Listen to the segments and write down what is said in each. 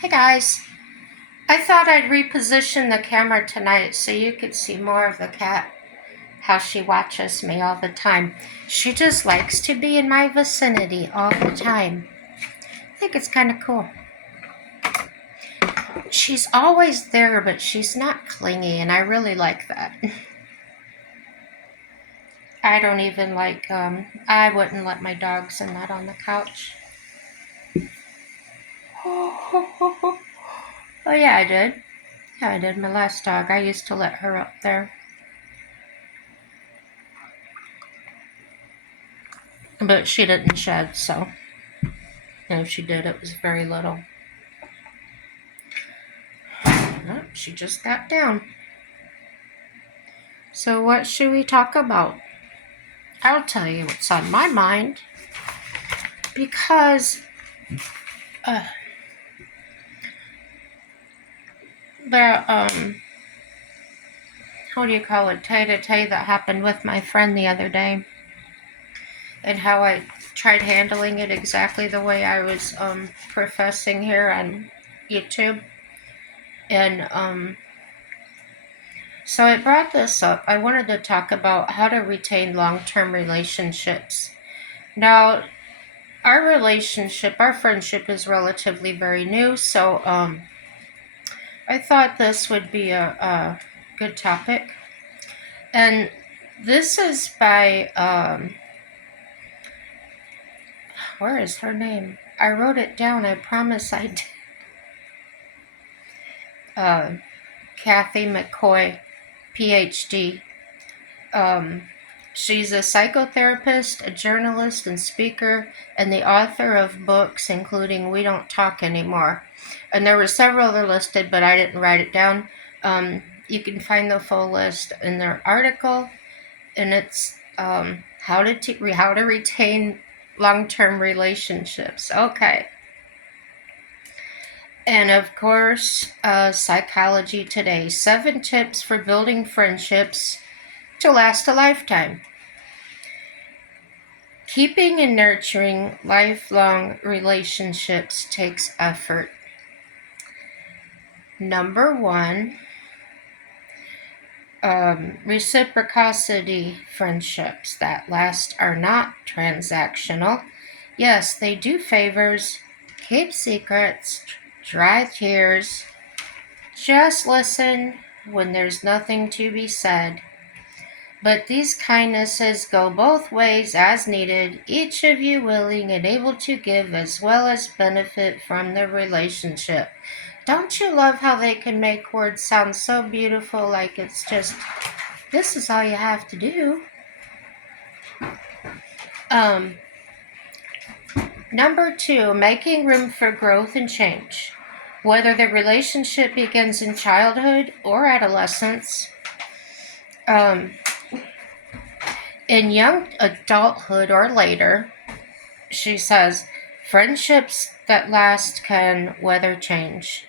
Hey guys, I thought I'd reposition the camera tonight so you could see more of the cat, how she watches me all the time. She just likes to be in my vicinity all the time. I think it's kind of cool. She's always there, but she's not clingy, and I really like that. I don't even I wouldn't let my dogs in that on the couch. Oh yeah, I did. Yeah, I did. My last dog, I used to let her up there. But she didn't shed, so if she did, it was very little. Oh, she just got down. So what should we talk about? I'll tell you what's on my mind. Because the how do you call it, tete-a-tete that happened with my friend the other day, and how I tried handling it exactly the way I was professing here on YouTube. And so it brought this up. I wanted to talk about how to retain long-term relationships. Now, our friendship is relatively very new, so I thought this would be a good topic. And this is by, where is her name? I wrote it down, I promise I did. Kathy McCoy, PhD. She's a psychotherapist, a journalist, and speaker, and the author of books including We Don't Talk Anymore. And there were several other listed, but I didn't write it down. You can find the full list in their article, and it's how to retain long-term relationships. Okay. And of course, Psychology Today, 7 tips for building friendships to last a lifetime. Keeping and nurturing lifelong relationships takes effort. Number 1, reciprocity friendships that last are not transactional. Yes, they do favors, keep secrets, dry tears, just listen when there's nothing to be said. But these kindnesses go both ways as needed, each of you willing and able to give as well as benefit from the relationship. Don't you love how they can make words sound so beautiful, like it's just, this is all you have to do. Number 2, making room for growth and change. Whether the relationship begins in childhood or adolescence, in young adulthood or later, she says, friendships that last can weather change.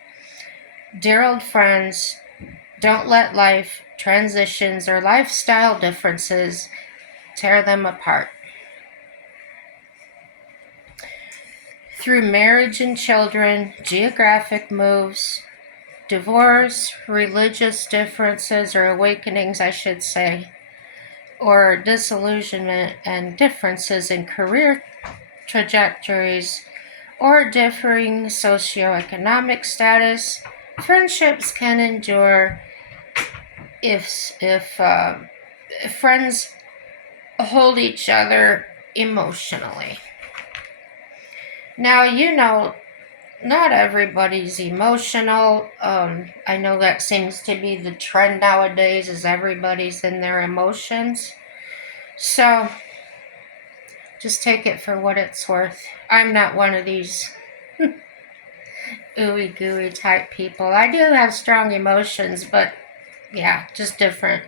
Dear old friends, don't let life transitions or lifestyle differences tear them apart. Through marriage and children, geographic moves, divorce, religious differences or awakenings, I should say, or disillusionment and differences in career trajectories, or differing socioeconomic status, friendships can endure if friends hold each other emotionally. Now, not everybody's emotional. I know that seems to be the trend nowadays, is everybody's in their emotions. So just take it for what it's worth. I'm not one of these ooey gooey type people. I do have strong emotions, but yeah, just different.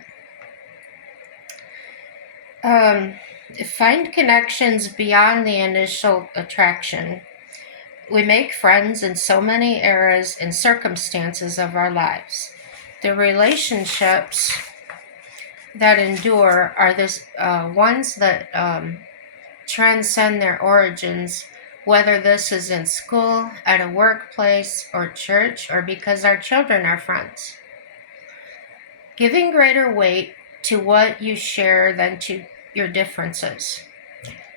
Find connections beyond the initial attraction. We make friends in so many eras and circumstances of our lives. The relationships that endure are ones that transcend their origins whether this is in school, at a workplace, or church, or because our children are friends. Giving greater weight to what you share than to your differences.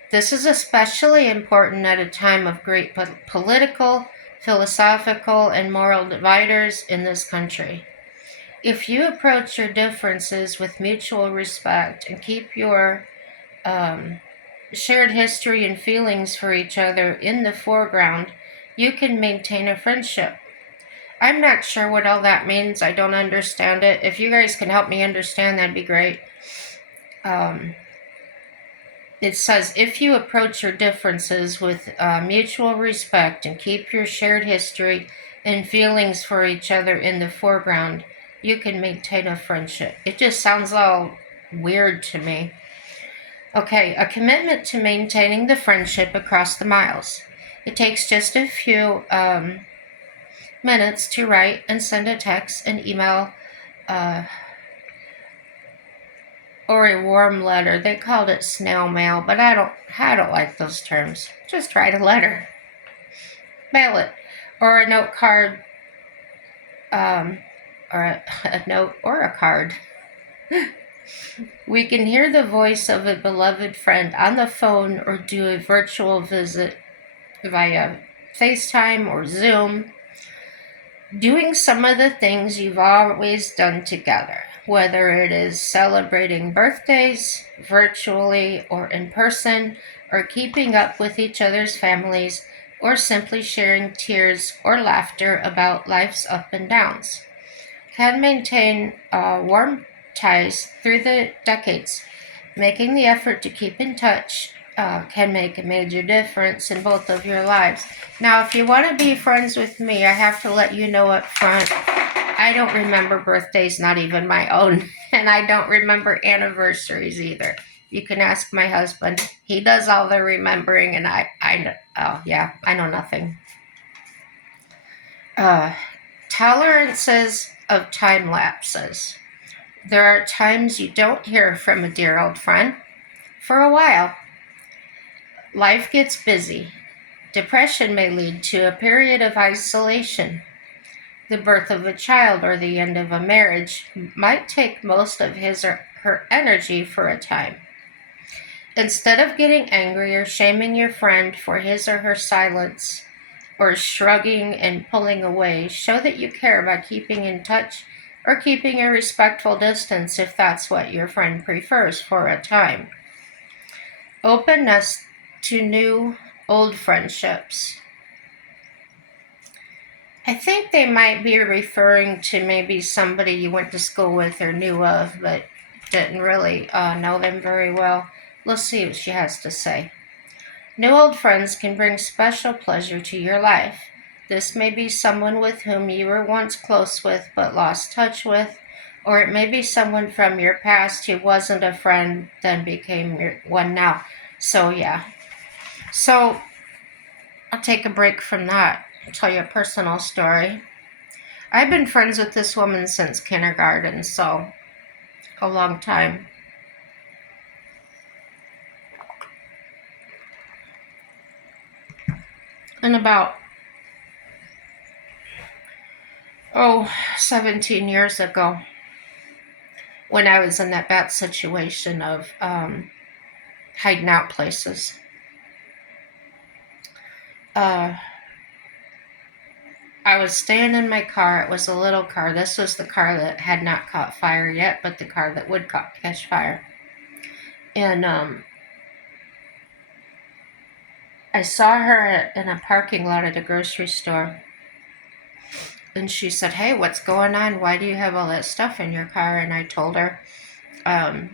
This is especially important at a time of great political, philosophical, and moral dividers in this country. If you approach your differences with mutual respect and keep your shared history and feelings for each other in the foreground, you can maintain a friendship. I'm not sure what all that means. I don't understand it. If you guys can help me understand, that'd be great. It says, if you approach your differences with mutual respect and keep your shared history and feelings for each other in the foreground, you can maintain a friendship. It just sounds all weird to me. Okay, a commitment to maintaining the friendship across the miles. It takes just a few minutes to write and send a text, an email, or a warm letter. They called it snail mail, but I don't like those terms. Just write a letter, mail it, or a note card, or a note or a card. We can hear the voice of a beloved friend on the phone or do a virtual visit via FaceTime or Zoom, doing some of the things you've always done together, whether it is celebrating birthdays virtually or in person, or keeping up with each other's families, or simply sharing tears or laughter about life's up and downs. Can maintain warm ties through the decades. Making the effort to keep in touch can make a major difference in both of your lives. Now, if you want to be friends with me, I have to let you know up front, I don't remember birthdays, not even my own, and I don't remember anniversaries either. You can ask my husband. He does all the remembering, and I know nothing. Tolerances of time lapses. There are times you don't hear from a dear old friend for a while. Life gets busy. Depression may lead to a period of isolation. The birth of a child or the end of a marriage might take most of his or her energy for a time. Instead of getting angry or shaming your friend for his or her silence, or shrugging and pulling away, show that you care by keeping in touch or keeping a respectful distance if that's what your friend prefers for a time. Openness to new old friendships. I think they might be referring to maybe somebody you went to school with or knew of, but didn't really know them very well. Let's see what she has to say. New old friends can bring special pleasure to your life. This may be someone with whom you were once close with but lost touch with, or it may be someone from your past who wasn't a friend then became your one now. So yeah. So I'll take a break from that. I'll tell you a personal story. I've been friends with this woman since kindergarten, so a long time. And about 17 years ago, when I was in that bad situation of hiding out places. I was staying in my car. It was a little car. This was the car that had not caught fire yet, but the car that would catch fire. And I saw her in a parking lot at a grocery store. And she said, "Hey, what's going on? Why do you have all that stuff in your car?" And I told her that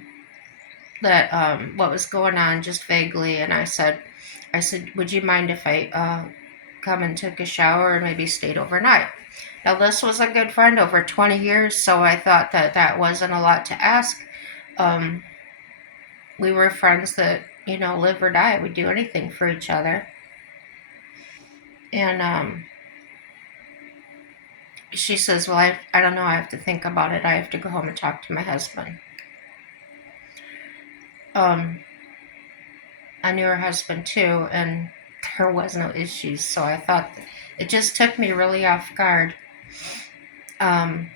what was going on, just vaguely. And I said, "Would you mind if I come and took a shower and maybe stayed overnight?" Now, this was a good friend over 20 years, so I thought that wasn't a lot to ask. We were friends that, live or die. We'd do anything for each other. And she says, "Well, I don't know. I have to think about it. I have to go home and talk to my husband." I knew her husband too, and there was no issues. So I thought it just took me really off guard. Um,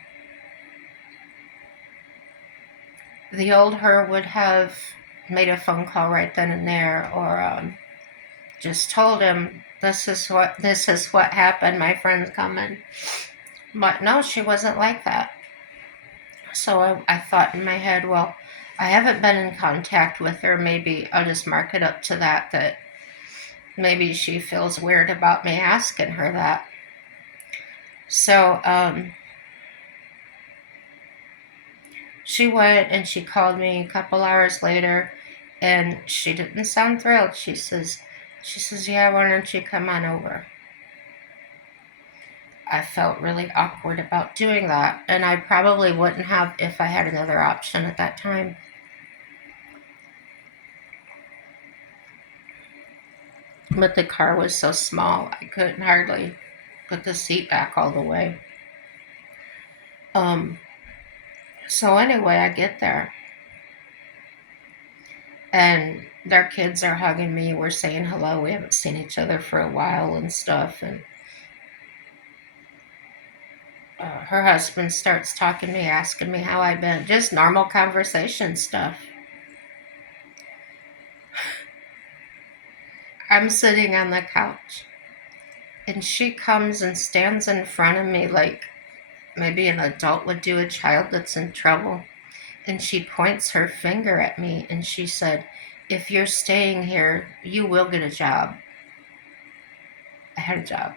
the old her would have made a phone call right then and there, or just told him this is what happened. My friend's coming, but no, she wasn't like that. So I thought in my head, well, I haven't been in contact with her. Maybe I'll just mark it up to that maybe she feels weird about me asking her that. So she went and she called me a couple hours later, and she didn't sound thrilled. She says, yeah, why don't you come on over? I felt really awkward about doing that, and I probably wouldn't have if I had another option at that time. But the car was so small, I couldn't hardly put the seat back all the way. Um, so anyway, I get there, and their kids are hugging me. We're saying hello. We haven't seen each other for a while and stuff. And her husband starts talking to me, asking me how I've been. Just normal conversation stuff. I'm sitting on the couch, and she comes and stands in front of me like maybe an adult would do a child that's in trouble. And she points her finger at me and she said, if you're staying here, you will get a job. I had a job.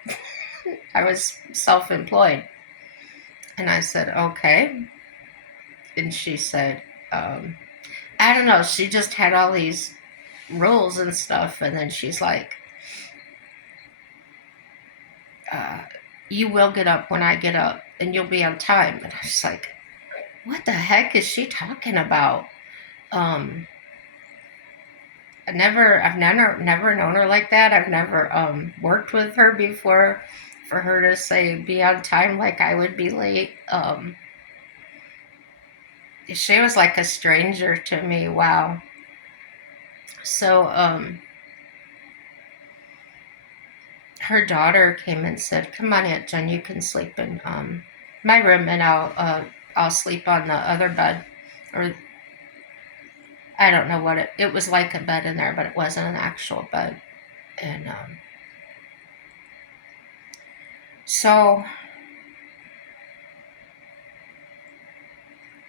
I was self-employed. And I said, okay. And she said, I don't know. She just had all these rules and stuff. And then she's like, uh, you will get up when I get up and you'll be on time. And I was like, what the heck is she talking about? I've never known her like that. I've never worked with her before for her to say be on time like I would be late. She was like a stranger to me. Wow. So her daughter came and said, "Come on, Aunt Jen, you can sleep in my room, and I'll sleep on the other bed." Or I don't know what it was like a bed in there, but it wasn't an actual bed. And so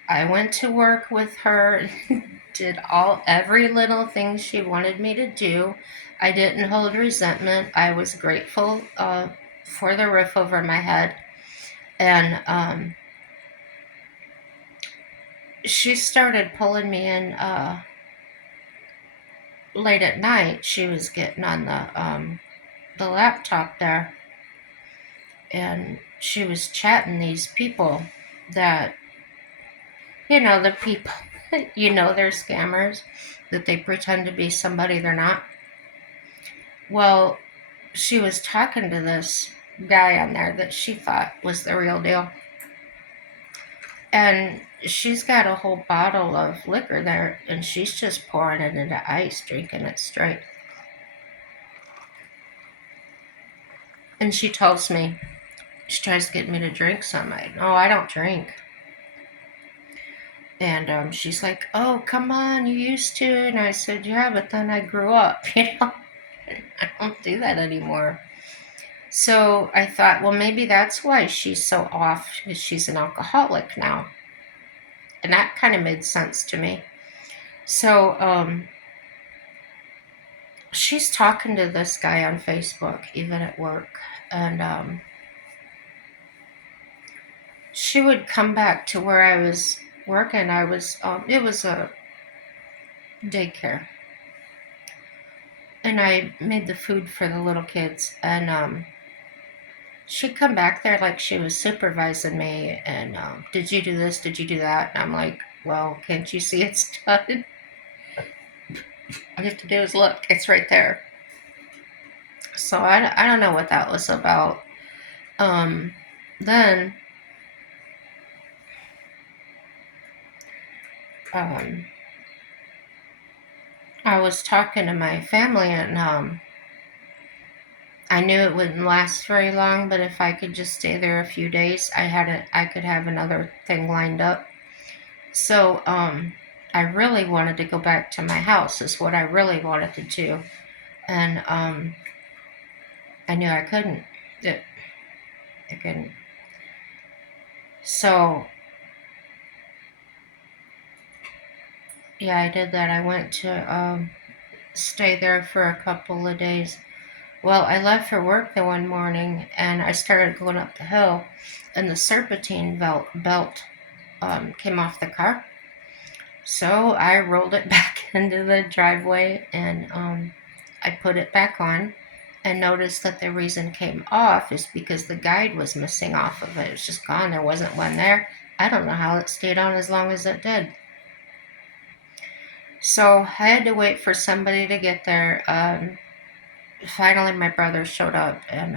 I went to work with her, did every little thing she wanted me to do. I didn't hold resentment. I was grateful for the roof over my head. And she started pulling me in late at night. She was getting on the laptop there, and she was chatting these people that, the people, they're scammers, that they pretend to be somebody they're not. Well, she was talking to this guy on there that she thought was the real deal. And she's got a whole bottle of liquor there, and she's just pouring it into ice, drinking it straight. And she tells me, she tries to get me to drink some. I don't drink. And she's like, oh, come on, you used to. And I said, yeah, but then I grew up, I don't do that anymore. So I thought, well, maybe that's why she's so off, because she's an alcoholic now. And that kind of made sense to me. So she's talking to this guy on Facebook, even at work. And she would come back to where I was working. It was a daycare. And I made the food for the little kids. And she'd come back there like she was supervising me. And did you do this? Did you do that? And I'm like, well, can't you see it's done? All you have to do is look. It's right there. So I don't know what that was about. Then I was talking to my family, and I knew it wouldn't last very long, but if I could just stay there a few days, I could have another thing lined up. So, I really wanted to go back to my house, is what I really wanted to do. And, I knew I couldn't. I couldn't. So, yeah, I did that. I went to, stay there for a couple of days. Well, I left for work the one morning and I started going up the hill, and the serpentine belt came off the car. So I rolled it back into the driveway and I put it back on and noticed that the reason it came off is because the guide was missing off of it. It was just gone. There wasn't one there. I don't know how it stayed on as long as it did. So I had to wait for somebody to get there. Finally, my brother showed up and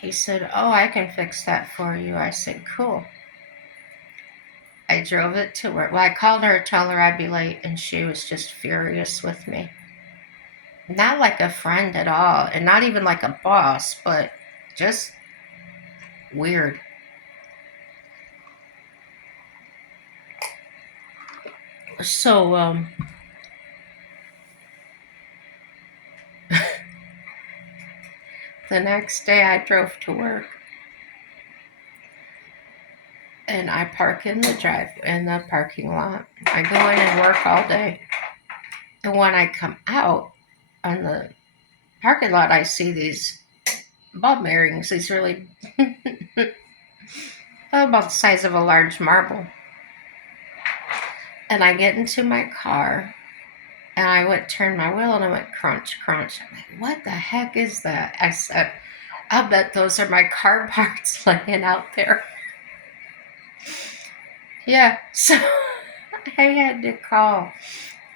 he said, "Oh, I can fix that for you." I said, "Cool." I drove it to work. Well, I called her to tell her I'd be late, and she was just furious with me. Not like a friend at all, and not even like a boss, but just weird. So, the next day I drove to work, and I park in the parking lot. I go in and work all day. And when I come out on the parking lot, I see these bulb earrings, these really about the size of a large marble. And I get into my car and I went turn my wheel and I went crunch, crunch. I'm like, what the heck is that? I said, I bet those are my car parts laying out there. Yeah, so I had to call.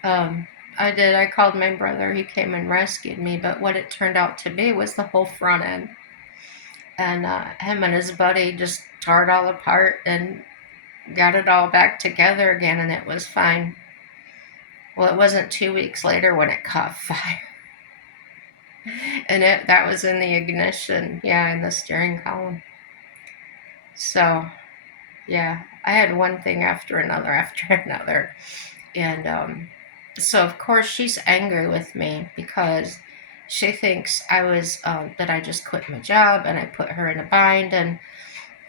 Um, I did. I called my brother. He came and rescued me. But what it turned out to be was the whole front end. And him and his buddy just tore it all apart and got it all back together again, and it was fine. Well, it wasn't 2 weeks later when it caught fire. And that was in the ignition, yeah, in the steering column. So, yeah, I had one thing after another after another. And so, of course, she's angry with me because she thinks that I just quit my job and I put her in a bind. And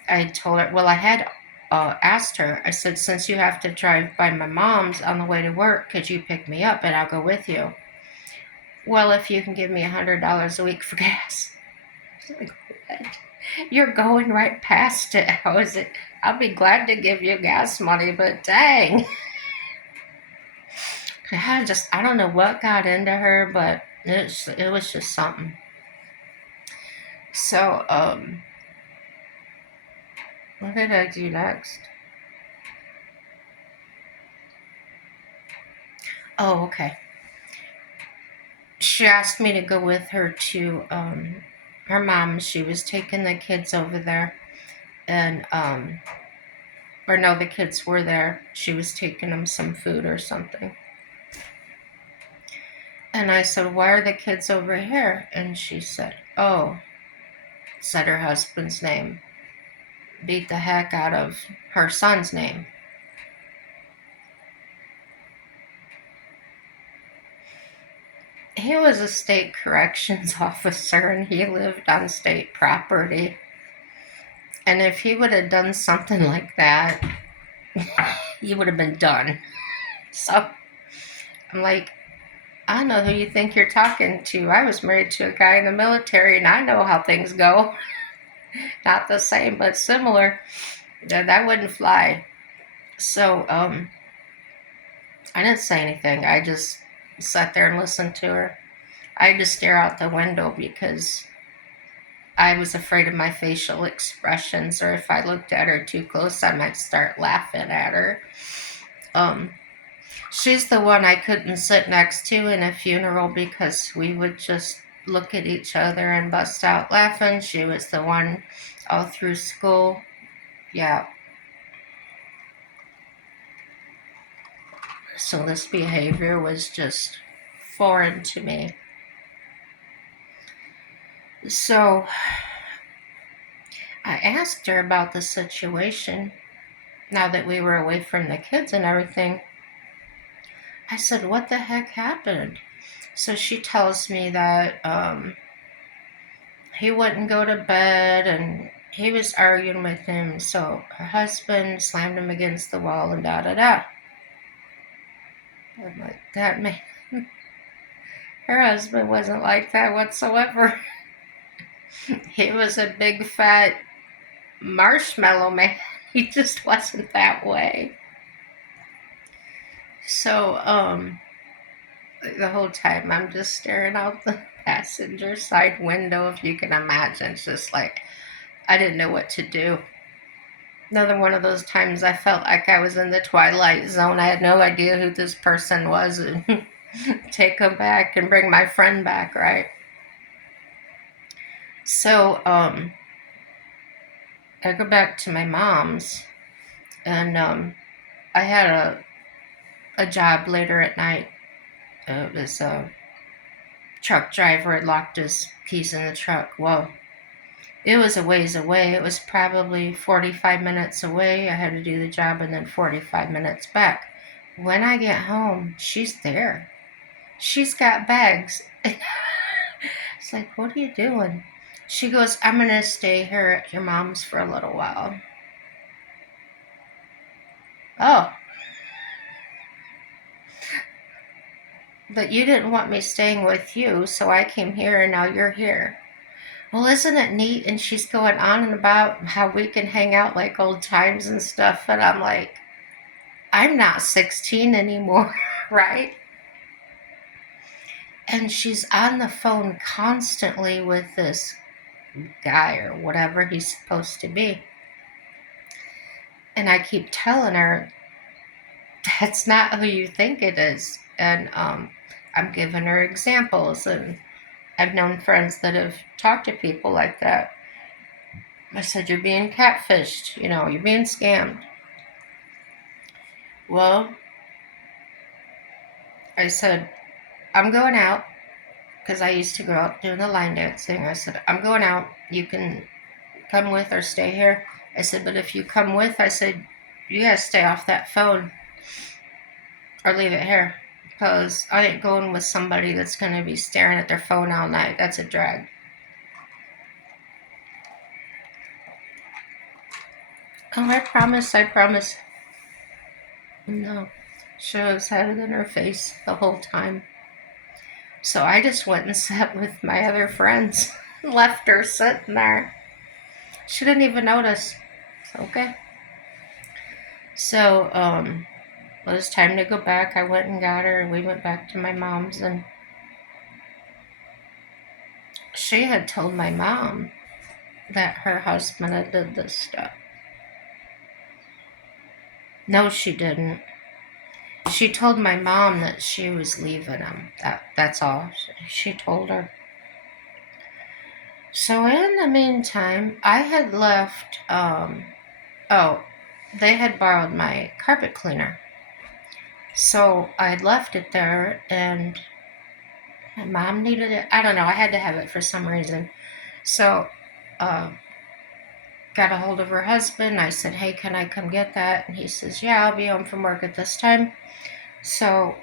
I told her, well, I had asked her, I said, since you have to drive by my mom's on the way to work, could you pick me up and I'll go with you? Well, if you can give me $100 a week for gas. Like, what? You're going right past it. How is it? I'll be glad to give you gas money, but dang. I don't know what got into her, but it was just something. So, what did I do next? Oh, okay. She asked me to go with her to her mom. She was taking the kids over there, and or no, the kids were there. She was taking them some food or something. And I said, "Why are the kids over here?" And she said, "Oh," said her husband's name, beat the heck out of her son's name. He was a state corrections officer and he lived on state property. And if he would have done something like that, he would have been done. So I'm like, I know who you think you're talking to. I was married to a guy in the military and I know how things go. Not the same, but similar. That wouldn't fly. So I didn't say anything. I just sat there and listened to her. I had to stare out the window because I was afraid of my facial expressions, or if I looked at her too close, I might start laughing at her. Um, she's the one I couldn't sit next to in a funeral because we would just look at each other and bust out laughing. She was the one all through school. Yeah. So this behavior was just foreign to me. So I asked her about the situation now that we were away from the kids and everything. I said, "What the heck happened?" So she tells me that he wouldn't go to bed and he was arguing with him. So her husband slammed him against the wall and da da da. I'm like, that man, her husband wasn't like that whatsoever. He was a big fat marshmallow man. He just wasn't that way. So, the whole time I'm just staring out the passenger side window, if you can imagine. It's just like, I didn't know what to do. Another one of those times I felt like I was in the Twilight Zone. I had no idea who this person was, and take him back and bring my friend back, right? So, I go back to my mom's, and I had a job later at night. It was a truck driver had locked his keys in the truck. Well, it was a ways away. It was probably 45 minutes away. I had to do the job and then 45 minutes back. When I get home, she's there. She's got bags. It's like, what are you doing? She goes, I'm going to stay here at your mom's for a little while. Oh, but you didn't want me staying with you, so I came here and now you're here. Well, isn't it neat? And she's going on and about how we can hang out like old times and stuff. And I'm like, I'm not 16 anymore, right? And she's on the phone constantly with this guy or whatever he's supposed to be. And I keep telling her, that's not who you think it is. And I'm giving her examples. And I've known friends that have talked to people like that. I said, you're being catfished, you're being scammed. Well, I said, I'm going out because I used to go out doing the line dancing. I said, I'm going out. You can come with or stay here. I said, but if you come with, I said, you gotta stay off that phone or leave it here because I ain't going with somebody that's going to be staring at their phone all night. That's a drag. Oh, I promise, I promise. No. She was headed in her face the whole time. So I just went and sat with my other friends. Left her sitting there. She didn't even notice. Okay. So, it was time to go back. I went and got her, and we went back to my mom's, and she had told my mom that her husband had did this stuff. No, she didn't. She told my mom that she was leaving him. That's all. She told her. So in the meantime, I had left. They had borrowed my carpet cleaner. So I had left it there, and my mom needed it. I don't know. I had to have it for some reason. So, got a hold of her husband. I said, hey, can I come get that? And he says, yeah, I'll be home from work at this time. So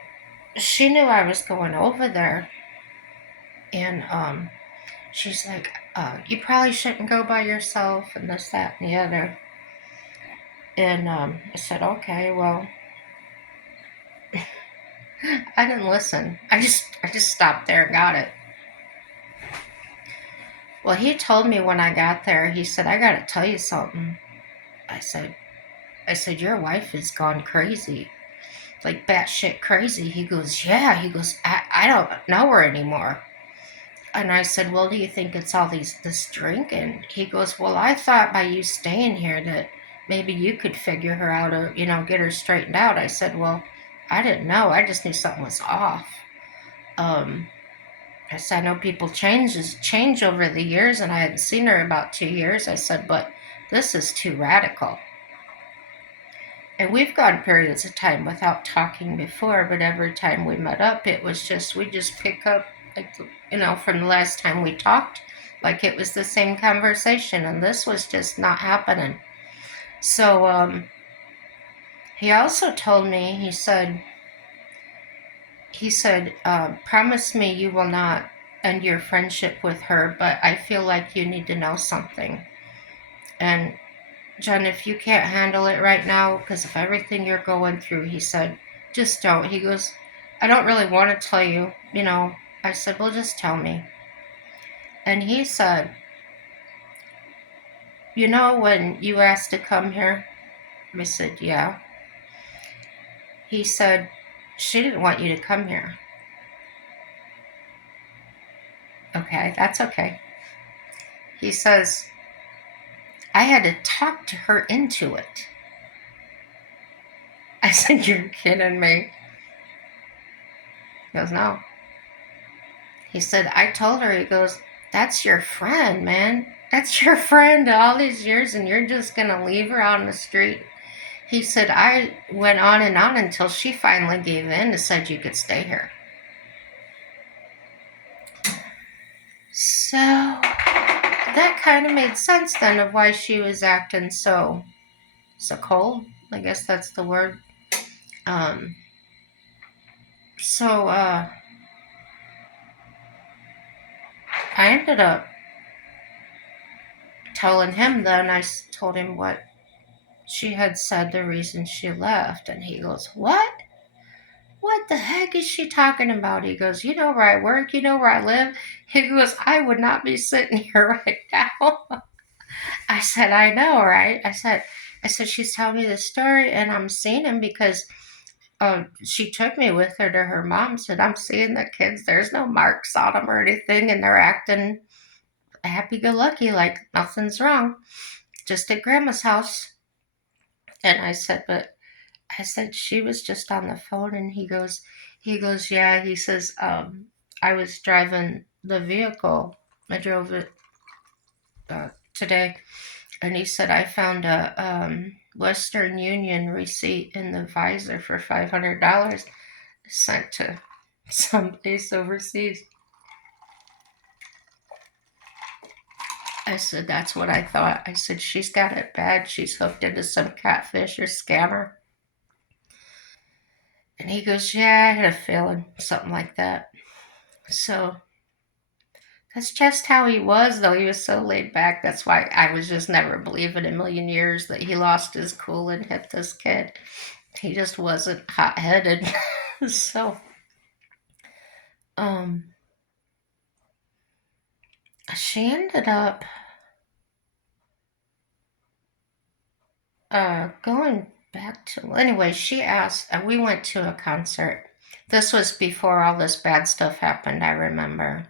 she knew I was going over there. And she's like, you probably shouldn't go by yourself and this, that, and the other. And I said, okay, well, I didn't listen. I just stopped there and got it. Well, he told me when I got there, he said, I gotta tell you something. I said, your wife has gone crazy. Like batshit crazy. He goes, yeah. He goes, I don't know her anymore. And I said, well, do you think it's all this drinking? He goes, well, I thought by you staying here that maybe you could figure her out or, get her straightened out. I said, well, I didn't know. I just knew something was off. I said, I know people change over the years, and I hadn't seen her about 2 years. I said, but this is too radical. And we've gone periods of time without talking before, but every time we met up, it was just, we just pick up, like, from the last time we talked, Like it was the same conversation, and this was just not happening. So he also told me, he said, promise me you will not end your friendship with her, but I feel like you need to know something. And Jen, if you can't handle it right now, because of everything you're going through, he said, just don't. He goes, I don't really want to tell you, you know. I said, well, just tell me. And he said, you know, when you asked to come here? I said, yeah. He said, she didn't want you to come here. Okay, that's okay. He says, I had to talk to her into it. I said, you're kidding me. He goes, no. He said, I told her, he goes, that's your friend, man. That's your friend all these years, and you're just going to leave her out on the street. He said, I went on and on until she finally gave in and said you could stay here. So that kind of made sense then of why she was acting so cold. I guess that's the word. Um, so I ended up telling him then, I told him what she had said, the reason she left. And he goes, what? What the heck is she talking about? He goes, you know where I work, you know where I live. He goes, I would not be sitting here right now. I said, I know, right? I said, she's telling me this story and I'm seeing him because she took me with her to her mom's and I'm seeing the kids. There's no marks on them or anything, and they're acting happy-go-lucky like nothing's wrong. Just at grandma's house. And I said, she was just on the phone. And he goes, yeah. He says, I was driving the vehicle. I drove it today. And he said, I found a Western Union receipt in the visor for $500 sent to someplace overseas. I said, that's what I thought. I said, she's got it bad. She's hooked into some catfish or scammer. And he goes, yeah, I had a feeling, something like that. So that's just how he was, though. He was so laid back. That's why I was just never believe in a million years that he lost his cool and hit this kid. He just wasn't hot headed. So, um, she ended up going back to, anyway, she asked, we went to a concert. This was before all this bad stuff happened, I remember.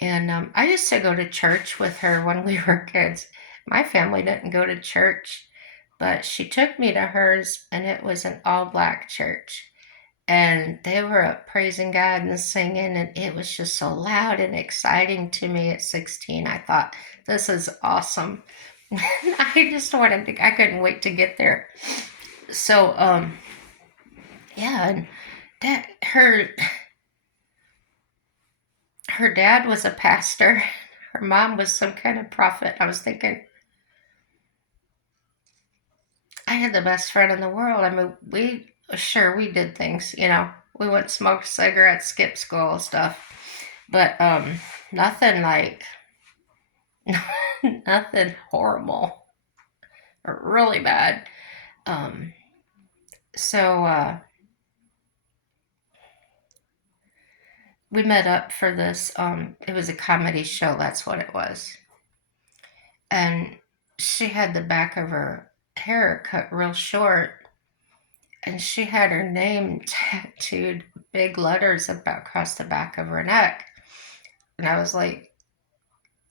And I used to go to church with her when we were kids. My family didn't go to church, but she took me to hers, and it was an all black church. And they were up praising God and singing, and it was just so loud and exciting to me at 16. I thought, this is awesome. I just wanted to, I couldn't wait to get there. So, yeah, and that, her dad was a pastor. Her mom was some kind of prophet. I was thinking, I had the best friend in the world. I mean, we did things, you know. We went smoke cigarettes, skip school stuff, but nothing like nothing horrible or really bad. Um, so we met up for this. It was a comedy show. That's what it was, and she had the back of her hair cut real short, and she had her name tattooed big letters about across the back of her neck. And I was like,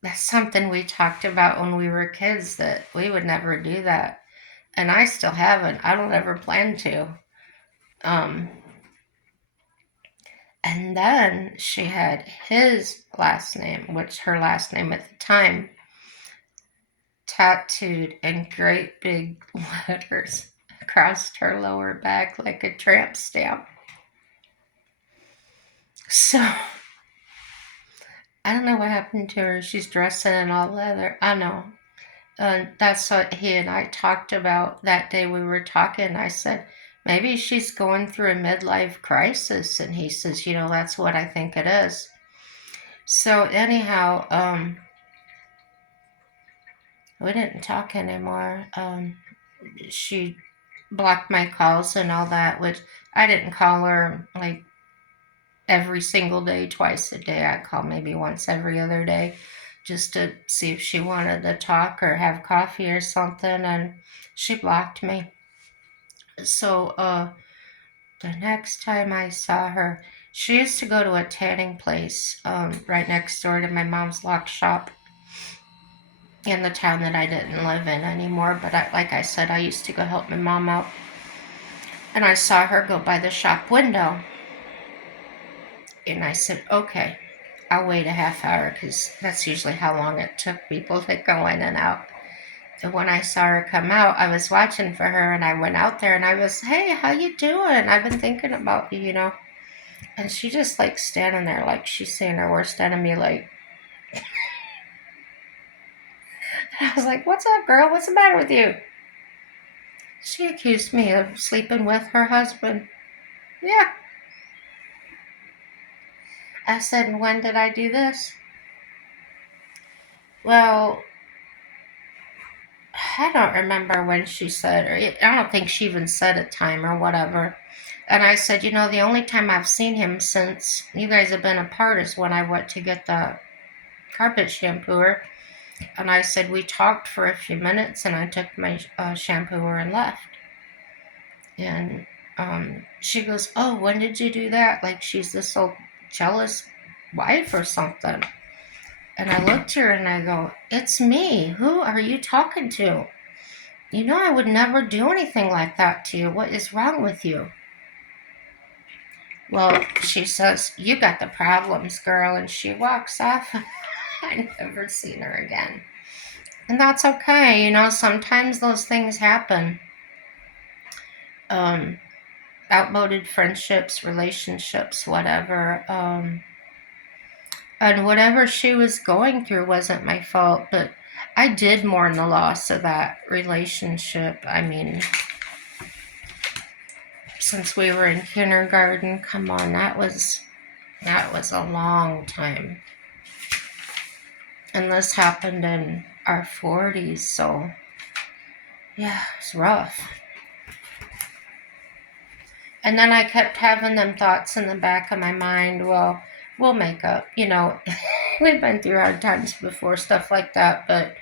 that's something we talked about when we were kids, that we would never do that. And I still haven't. I don't ever plan to. Um, and then she had his last name, which her last name at the time, tattooed in great big letters across her lower back like a tramp stamp. So I don't know what happened to her. She's dressing in all leather. I know. That's what he and I talked about that day we were talking. I said, maybe she's going through a midlife crisis. And he says, that's what I think it is. So anyhow, we didn't talk anymore. She blocked my calls and all that, which I didn't call her like every single day, twice a day. I call maybe once every other day just to see if she wanted to talk or have coffee or something, and she blocked me. So the next time I saw her, she used to go to a tanning place right next door to my mom's lock shop in the town that I didn't live in anymore. But like I said, I used to go help my mom out. And I saw her go by the shop window. And I said, okay, I'll wait a half hour because that's usually how long it took people to go in and out. And when I saw her come out, I was watching for her and I went out there and I was, hey, how you doing? I've been thinking about you. And she just like standing there like she's seeing her worst enemy. Like, and I was like, what's up, girl? What's the matter with you? She accused me of sleeping with her husband. Yeah. I said, and when did I do this? Well, I don't remember when she said, or I don't think she even said a time or whatever. And I said, the only time I've seen him since you guys have been apart is when I went to get the carpet shampooer. And I said, we talked for a few minutes and I took my shampooer and left. And she goes, oh, when did you do that? Like she's this old jealous wife or something. And I looked at her and I go, it's me. Who are you talking to? I would never do anything like that to you. What is wrong with you? Well, she says, you got the problems, girl. And she walks off. I never seen her again. And that's okay. Sometimes those things happen. Outmoded friendships, relationships, whatever. And whatever she was going through wasn't my fault, but I did mourn the loss of that relationship. I mean, since we were in kindergarten, come on, that was a long time. And this happened in our 40s, so yeah, it's rough. And then I kept having them thoughts in the back of my mind, well, we'll make up. We've been through hard times before, stuff like that, but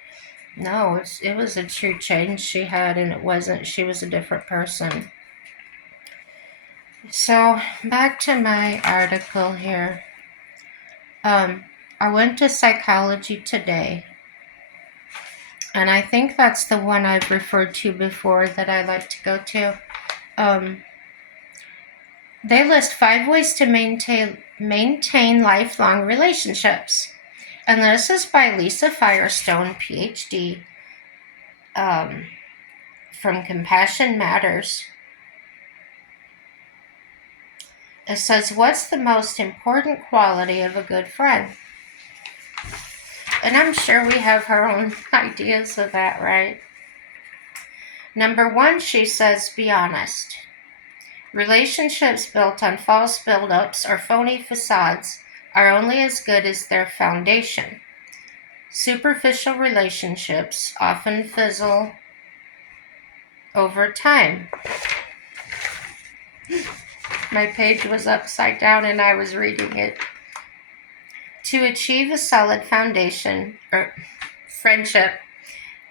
no, it was a true change she had, and she was a different person. So, back to my article here. I went to Psychology Today, and I think that's the one I've referred to before that I like to go to. They list 5 ways to maintain lifelong relationships. And this is by Lisa Firestone, PhD, from Compassion Matters. It says, what's the most important quality of a good friend? And I'm sure we have our own ideas of that, right? Number 1, she says, be honest. Relationships built on false buildups or phony facades are only as good as their foundation. Superficial relationships often fizzle over time. My page was upside down and I was reading it. To achieve a solid foundation or friendship,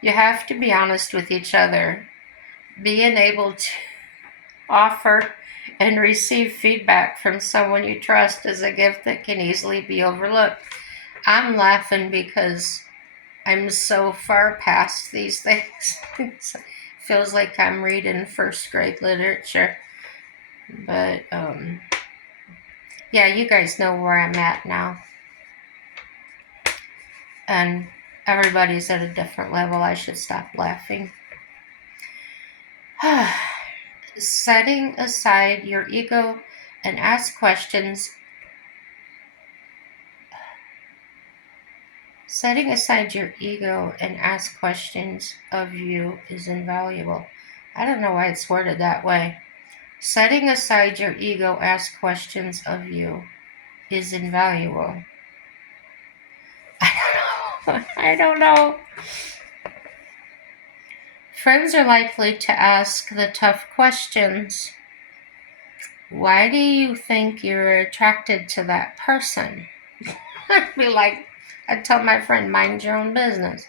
you have to be honest with each other. Being able to offer and receive feedback from someone you trust is a gift that can easily be overlooked. I'm laughing because I'm so far past these things. Feels like I'm reading first grade literature. But, yeah, you guys know where I'm at now. And everybody's at a different level. I should stop laughing. Setting aside your ego and ask questions Setting aside your ego and ask questions of you is invaluable. I don't know why it's worded that way. Setting aside your ego, ask questions of you is invaluable. I don't know. I don't know. Friends are likely to ask the tough questions. Why do you think you're attracted to that person? I'd be like, I'd tell my friend, mind your own business.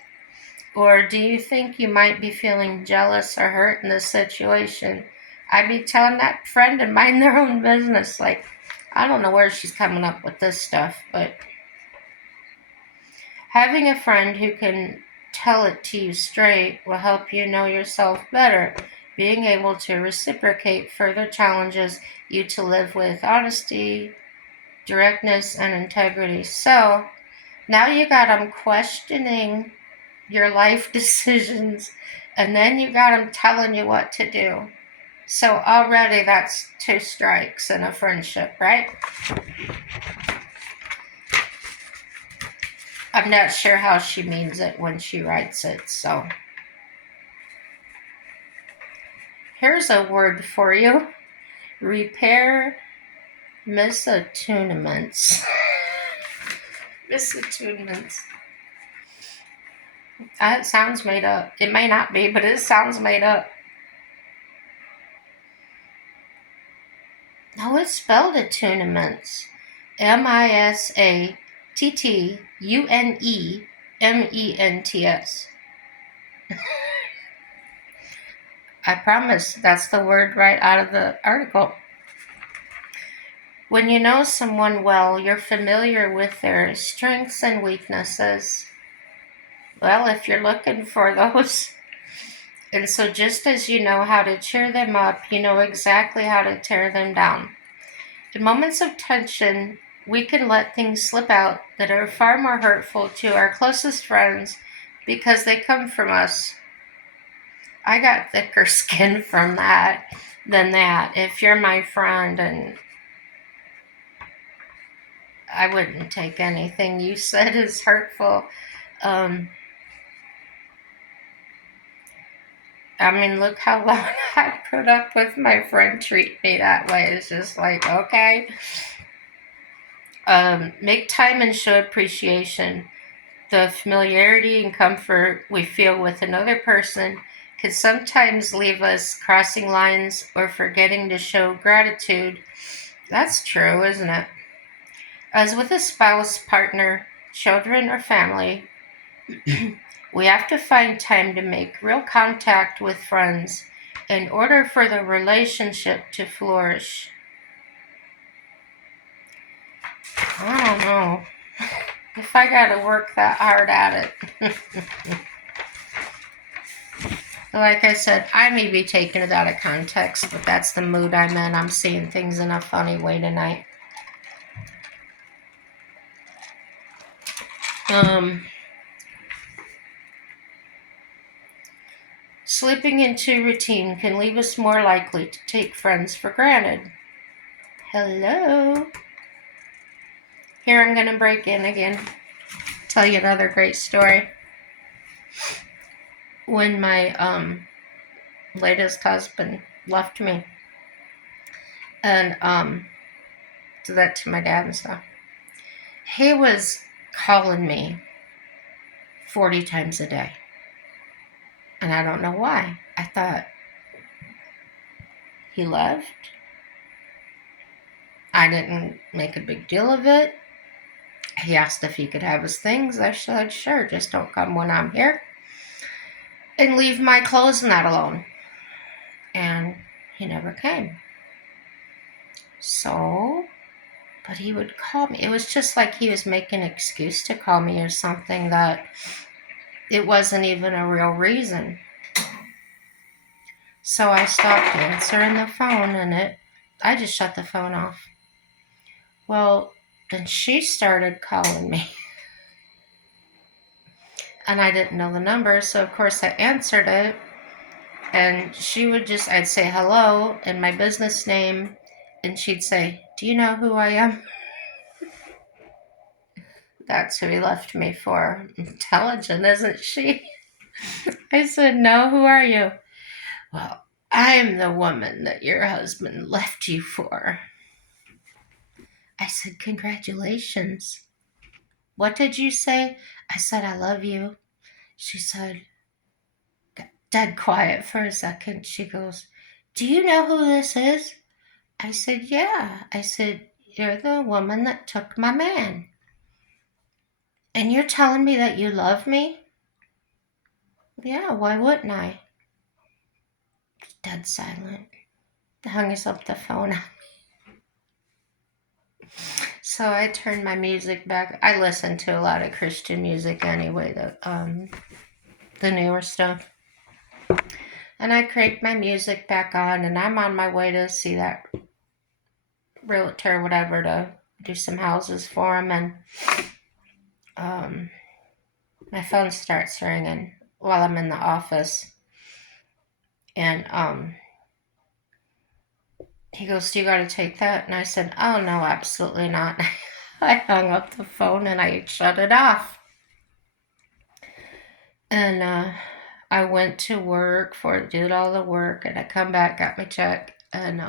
Or do you think you might be feeling jealous or hurt in this situation? I'd be telling that friend to mind their own business. Like, I don't know where she's coming up with this stuff, but having a friend who can tell it to you straight will help you know yourself better. Being able to reciprocate further challenges you to live with honesty, directness, and integrity. So now you got them questioning your life decisions, and then you got them telling you what to do. So already that's 2 strikes in a friendship, right? I'm not sure how she means it when she writes it, so. Here's a word for you. Repair misattunements. Misattunements. It sounds made up. It may not be, but it sounds made up. No, it's spelled attunements. MISATTUNEMENTS. I promise that's the word right out of the article. When you know someone well, you're familiar with their strengths and weaknesses. Well, if you're looking for those. And so just as you know how to cheer them up, you know exactly how to tear them down. In moments of tension, we can let things slip out that are far more hurtful to our closest friends because they come from us. I got thicker skin from that than that. If you're my friend, and I wouldn't take anything you said as hurtful. I mean, look how long I put up with my friend treat me that way. It's just like, okay. Make time and show appreciation. The familiarity and comfort we feel with another person can sometimes leave us crossing lines or forgetting to show gratitude. That's true, isn't it? As with a spouse, partner, children, or family, we have to find time to make real contact with friends in order for the relationship to flourish. I don't know if I gotta work that hard at it. Like I said, I may be taking it out of context, but that's the mood I'm in. I'm seeing things in a funny way tonight. Slipping into routine can leave us more likely to take friends for granted. Hello. Here I'm going to break in again. Tell you another great story. When my latest husband left me, and did that to my dad and stuff, he was calling me 40 times a day. And I don't know why. I thought, he left. I didn't make a big deal of it. He asked if he could have his things. I said, sure, just don't come when I'm here. And leave my clothes and that alone. And he never came. So, but he would call me. It was just like he was making an excuse to call me or something, that it wasn't even a real reason. So I stopped answering the phone, and I just shut the phone off. Well, then she started calling me. And I didn't know the number, so of course I answered it. And she would I'd say hello and my business name, and she'd say, do you know who I am? That's who he left me for. Intelligent, isn't she? I said, no, who are you? Well, I am the woman that your husband left you for. I said, congratulations. What did you say? I said, I love you. She said, got dead quiet for a second. She goes, do you know who this is? I said, yeah. I said, you're the woman that took my man. And you're telling me that you love me? Yeah, why wouldn't I? Dead silent. Hung us up the phone. So I turned my music back. I listen to a lot of Christian music anyway, the newer stuff. And I cranked my music back on, and I'm on my way to see that realtor, whatever, to do some houses for him. And my phone starts ringing while I'm in the office. And he goes, do you got to take that? And I said, oh, no, absolutely not. I hung up the phone and I shut it off. And I went to work did all the work, and I come back, got my check, and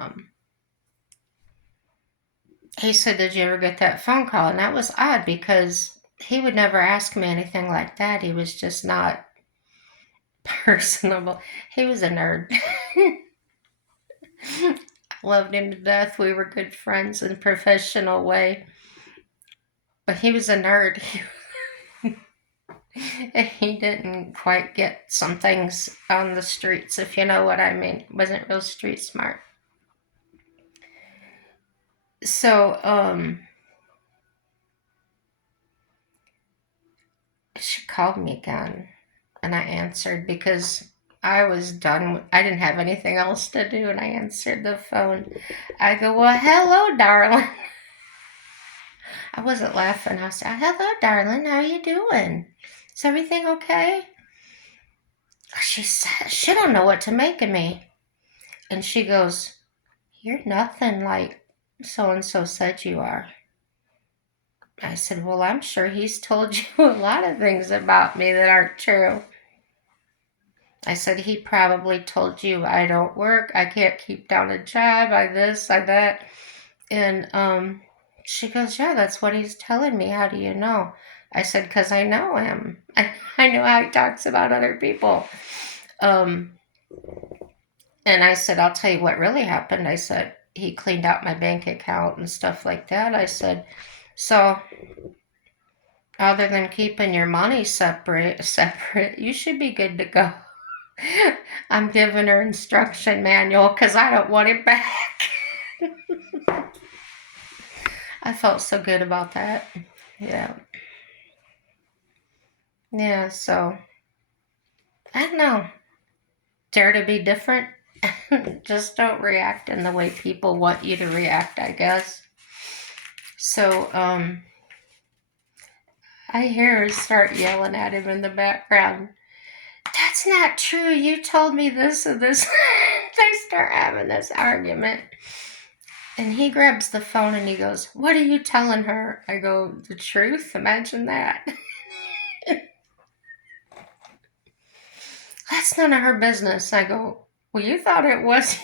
he said, did you ever get that phone call? And that was odd because he would never ask me anything like that. He was just not personable. He was a nerd. I loved him to death. We were good friends in a professional way. But he was a nerd. He didn't quite get some things on the streets, if you know what I mean. Wasn't real street smart. So, she called me again, and I answered because I was done. I didn't have anything else to do, and I answered the phone. I go, well, hello, darling. I wasn't laughing. I said, hello, darling. How are you doing? Is everything okay? She said, she don't know what to make of me. And she goes, you're nothing like so-and-so said you are. I said, well, I'm sure he's told you a lot of things about me that aren't true. I said, he probably told you I don't work, I can't keep down a job, I this, I that. And she goes, yeah, that's what he's telling me. How do you know? I said, because I know him. I know how he talks about other people. And I said, I'll tell you what really happened. I said, he cleaned out my bank account and stuff like that. I said, so other than keeping your money separate, you should be good to go. I'm giving her instruction manual because I don't want it back. I felt so good about that. Yeah. Yeah, so I don't know. Dare to be different. Just don't react in the way people want you to react, I guess. So, I hear her start yelling at him in the background. That's not true. You told me this and this. They start having this argument. And he grabs the phone and he goes, what are you telling her? I go, the truth? Imagine that. That's none of her business. I go, well, you thought it was.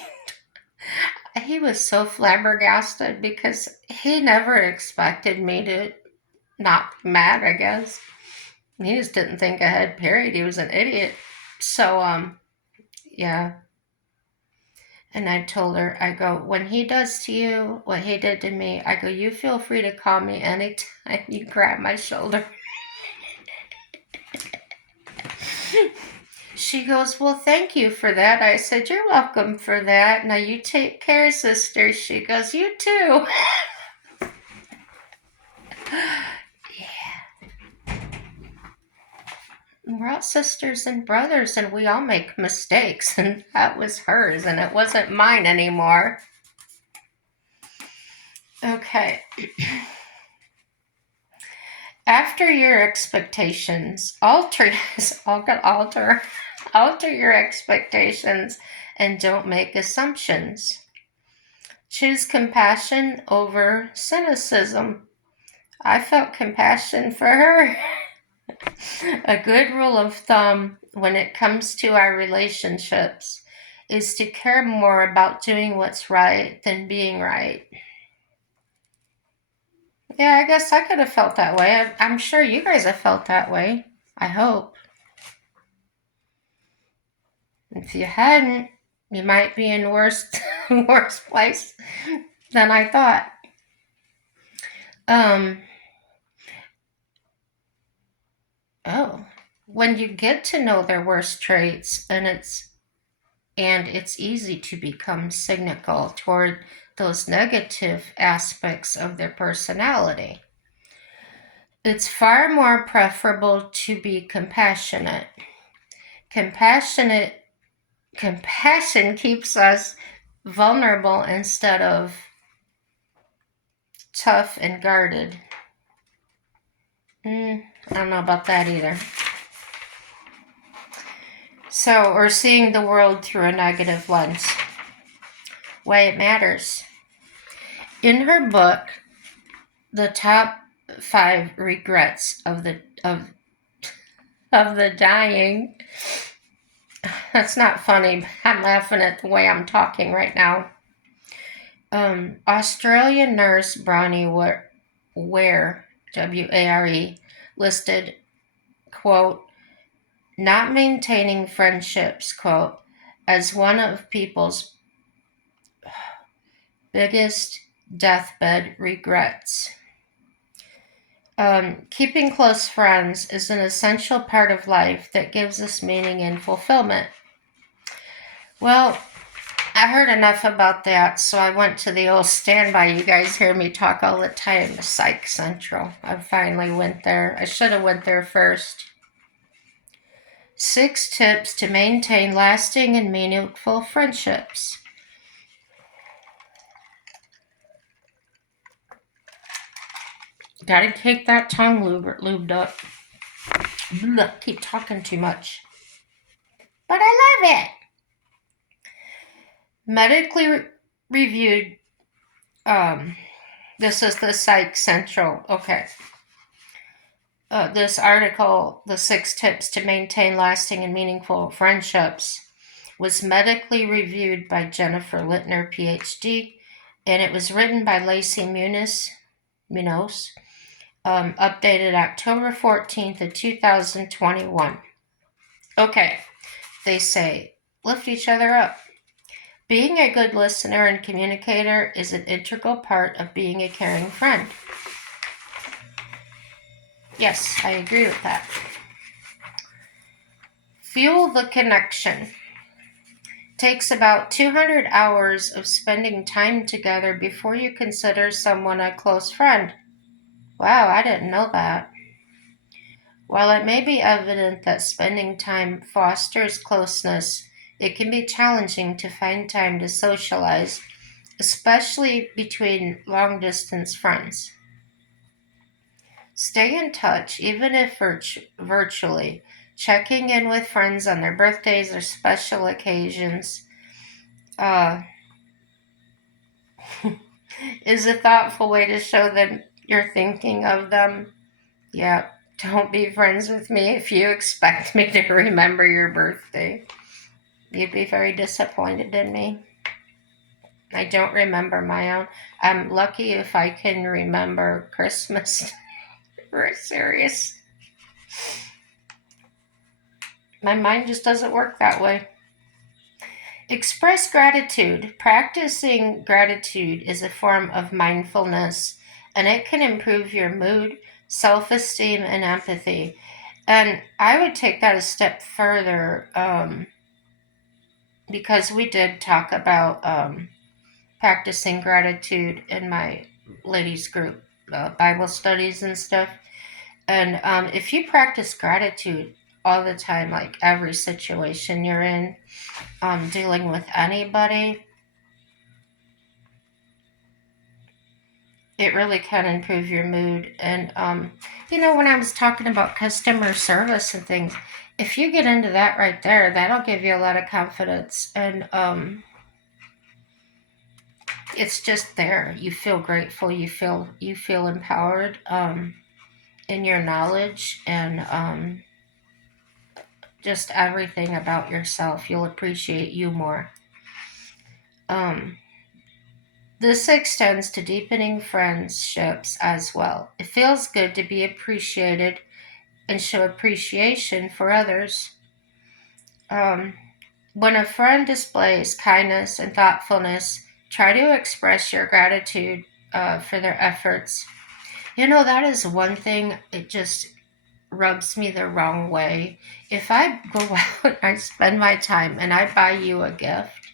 He was so flabbergasted because he never expected me to not be mad, I guess. He just didn't think ahead, period. He was an idiot. So, yeah. And I told her, I go, when he does to you what he did to me, I go, you feel free to call me anytime you grab my shoulder. She goes, well, thank you for that. I said, you're welcome for that. Now you take care, sister. She goes, you too. Yeah. We're all sisters and brothers, and we all make mistakes. And that was hers, and it wasn't mine anymore. Okay. After your expectations, alter your expectations and don't make assumptions. Choose compassion over cynicism. I felt compassion for her. A good rule of thumb when it comes to our relationships is to care more about doing what's right than being right. Yeah, I guess I could have felt that way. I'm sure you guys have felt that way. I hope. If you hadn't, you might be in worse worse place than I thought. Um oh. When you get to know their worst traits, and it's easy to become cynical toward those negative aspects of their personality. It's far more preferable to be compassionate. Compassionate Compassion keeps us vulnerable instead of tough and guarded. I don't know about that either. So, or seeing the world through a negative lens. Why it matters. In her book, The Top 5 Regrets of the Dying. That's not funny, but I'm laughing at the way I'm talking right now. Australian nurse Bronnie Ware, Ware, listed, quote, not maintaining friendships, quote, as one of people's biggest deathbed regrets. Keeping close friends is an essential part of life that gives us meaning and fulfillment. Well, I heard enough about that, so I went to the old standby. You guys hear me talk all the time, the Psych Central. I finally went there. I should have went there first. 6 tips to maintain lasting and meaningful friendships. Gotta take that tongue lubed up. Keep talking too much. But I love it. Medically reviewed. This is the Psych Central. Okay. This article, The 6 Tips to Maintain Lasting and Meaningful Friendships, was medically reviewed by Jennifer Littner, PhD, and it was written by Lacey Munoz, updated October 14th of 2021. Okay, they say, lift each other up. Being a good listener and communicator is an integral part of being a caring friend. Yes, I agree with that. Fuel the connection. Takes about 200 hours of spending time together before you consider someone a close friend. Wow, I didn't know that. While it may be evident that spending time fosters closeness, it can be challenging to find time to socialize, especially between long-distance friends. Stay in touch, even if virtually. Checking in with friends on their birthdays or special occasions is a thoughtful way to show them you're thinking of them. Yeah, don't be friends with me if you expect me to remember your birthday. You'd be very disappointed in me. I don't remember my own. I'm lucky if I can remember Christmas. We're serious. My mind just doesn't work that way. Express gratitude. Practicing gratitude is a form of mindfulness, and it can improve your mood, self-esteem, and empathy. And I would take that a step further, because we did talk about practicing gratitude in my ladies group Bible studies and stuff. And if you practice gratitude all the time, like every situation you're in, dealing with anybody, it really can improve your mood. And when I was talking about customer service and things, if you get into that right there, that'll give you a lot of confidence. And it's just there. You feel grateful. You feel empowered in your knowledge and just everything about yourself. You'll appreciate you more. Um, this extends to deepening friendships as well. It feels good to be appreciated and show appreciation for others. Um, when a friend displays kindness and thoughtfulness, try to express your gratitude for their efforts. That is one thing, it just rubs me the wrong way. If I go out and I spend my time and I buy you a gift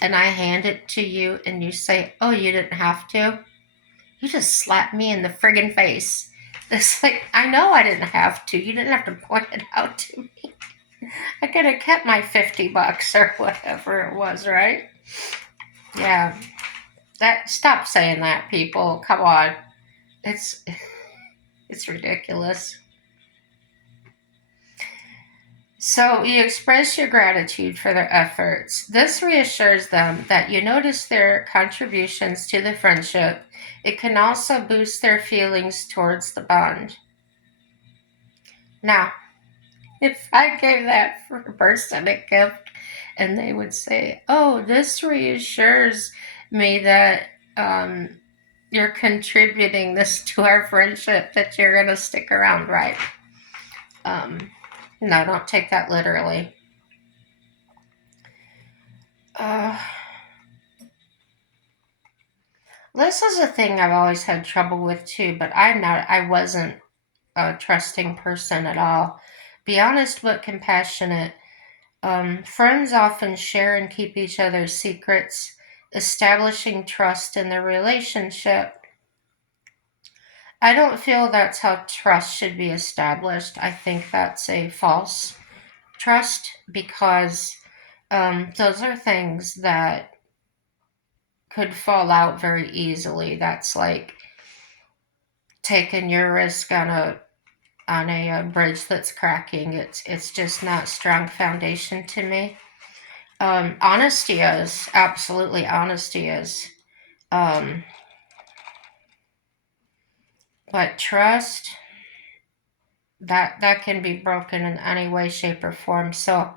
and I hand it to you and you say, oh, you didn't have to, you just slap me in the friggin' face. It's like, I know I didn't have to. You didn't have to point it out to me. I could have kept my $50 or whatever it was, right? Yeah. Stop saying that, people. Come on. It's it's ridiculous. So you express your gratitude for their efforts. This reassures them that you notice their contributions to the friendship. It can also boost their feelings towards the bond. Now, if I gave that person a gift and they would say, oh, this reassures me that you're contributing this to our friendship, that you're going to stick around, right? No, don't take that literally. Uh, this is a thing I've always had trouble with too, but I wasn't a trusting person at all. Be honest but compassionate. Friends often share and keep each other's secrets, establishing trust in their relationship. I don't feel that's how trust should be established. I think that's a false trust because those are things that could fall out very easily. That's like taking your risk on a bridge that's cracking. It's just not strong foundation to me. Honesty is absolutely honesty is, um, but trust that can be broken in any way, shape, or form. So,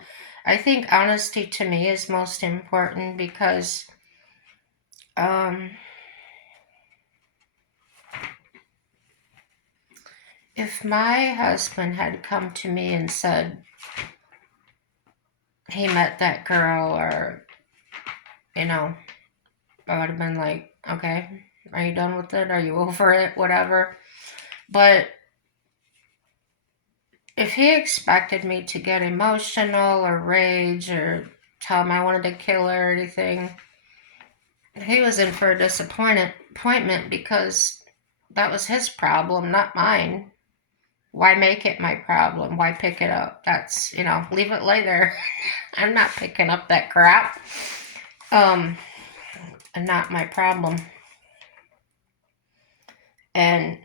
I think honesty to me is most important because um, if my husband had come to me and said he met that girl, or you know, I would have been like, okay, are you done with it? Are you over it? Whatever. But if he expected me to get emotional or rage or tell him I wanted to kill her or anything, he was in for a disappointment because that was his problem, not mine. Why make it my problem? Why pick it up? Leave it lay there. I'm not picking up that crap. Um, and not my problem. And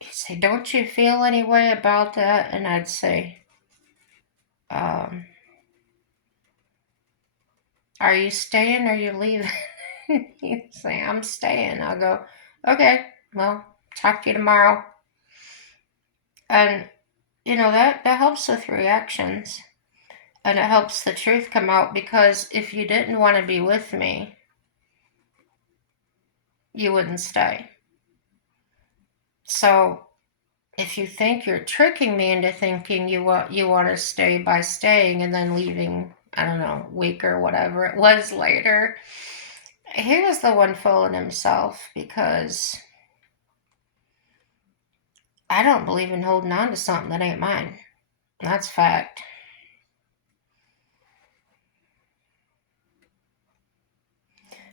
he'd say, don't you feel any way about that? And I'd say, um, are you staying or are you leaving? He'd say, I'm staying. I'll go, okay, well, talk to you tomorrow. And, that helps with reactions. And it helps the truth come out because if you didn't want to be with me, you wouldn't stay. So if you think you're tricking me into thinking you want to stay by staying and then leaving, I don't know, a week or whatever it was later, he was the one fooling himself because I don't believe in holding on to something that ain't mine. That's fact.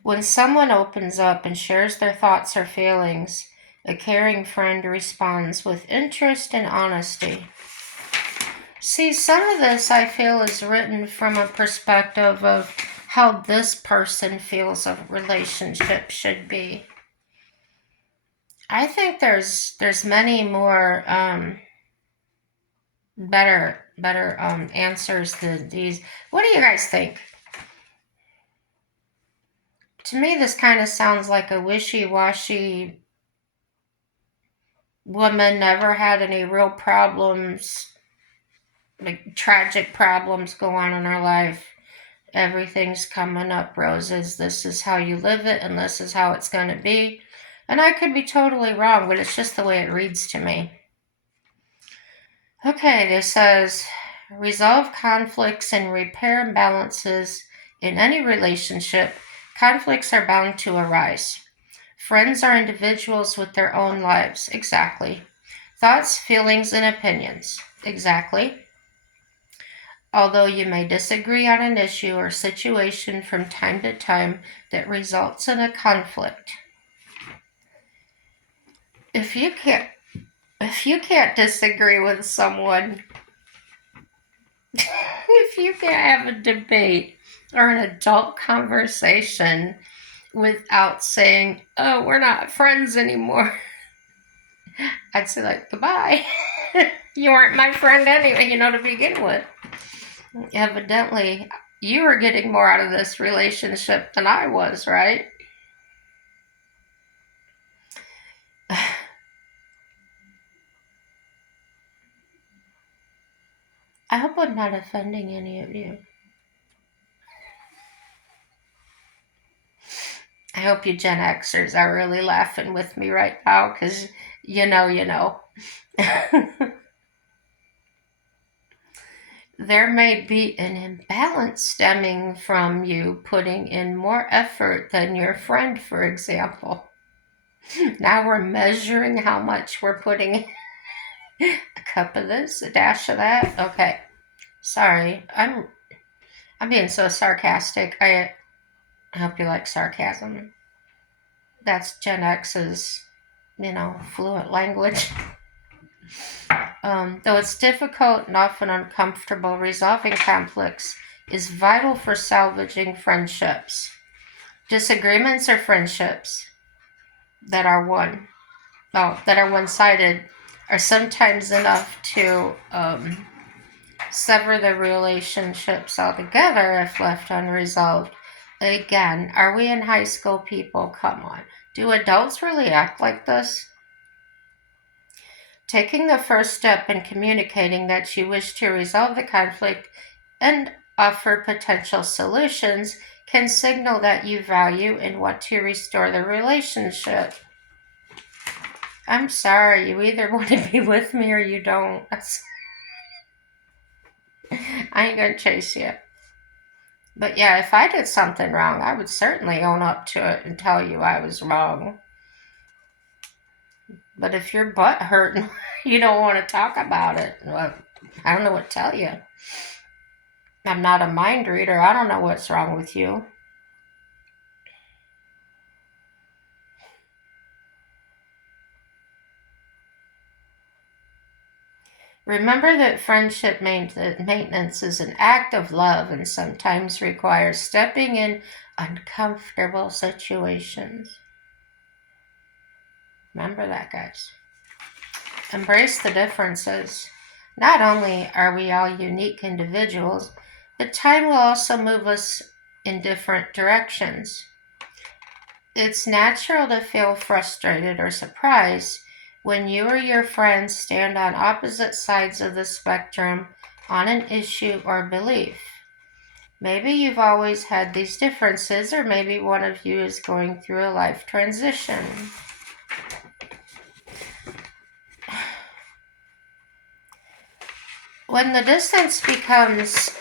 When someone opens up and shares their thoughts or feelings, a caring friend responds with interest and honesty. See, some of this I feel is written from a perspective of how this person feels a relationship should be. I think there's many more better answers than these. What do you guys think? To me, this kind of sounds like a wishy-washy woman, never had any real problems, like tragic problems go on in her life. Everything's coming up roses. This is how you live it, and this is how it's going to be. And I could be totally wrong, but it's just the way it reads to me. Okay, this says resolve conflicts and repair imbalances in any relationship. Conflicts are bound to arise. Friends are individuals with their own lives. Exactly. Thoughts, feelings, and opinions. Exactly. Although you may disagree on an issue or situation from time to time that results in a conflict. If you can't disagree with someone, if you can't have a debate or an adult conversation without saying, "Oh, we're not friends anymore," I'd say like, "Goodbye." You weren't my friend anyway, to begin with. Evidently, you were getting more out of this relationship than I was, right? I hope I'm not offending any of you. I hope you Gen Xers are really laughing with me right now, because you know. There may be an imbalance stemming from you putting in more effort than your friend, for example. Now we're measuring how much we're putting in. A cup of this, a dash of that. Okay. Sorry. I'm being so sarcastic. I hope you like sarcasm. That's Gen X's, fluent language. Though it's difficult and often uncomfortable, resolving conflicts is vital for salvaging friendships. Disagreements or friendships that are one-sided are sometimes enough to sever the relationships altogether if left unresolved. Again, are we in high school, people? Come on. Do adults really act like this? Taking the first step in communicating that you wish to resolve the conflict and offer potential solutions can signal that you value and want to restore the relationship. I'm sorry, you either want to be with me or you don't. I ain't gonna chase you. But yeah, if I did something wrong, I would certainly own up to it and tell you I was wrong. But if your butt hurt and you don't want to talk about it, well, I don't know what to tell you. I'm not a mind reader. I don't know what's wrong with you. Remember that friendship maintenance is an act of love and sometimes requires stepping in uncomfortable situations. Remember that, guys. Embrace the differences. Not only are we all unique individuals, but time will also move us in different directions. It's natural to feel frustrated or surprised when you or your friends stand on opposite sides of the spectrum on an issue or belief. Maybe you've always had these differences, or maybe one of you is going through a life transition. When the distance becomes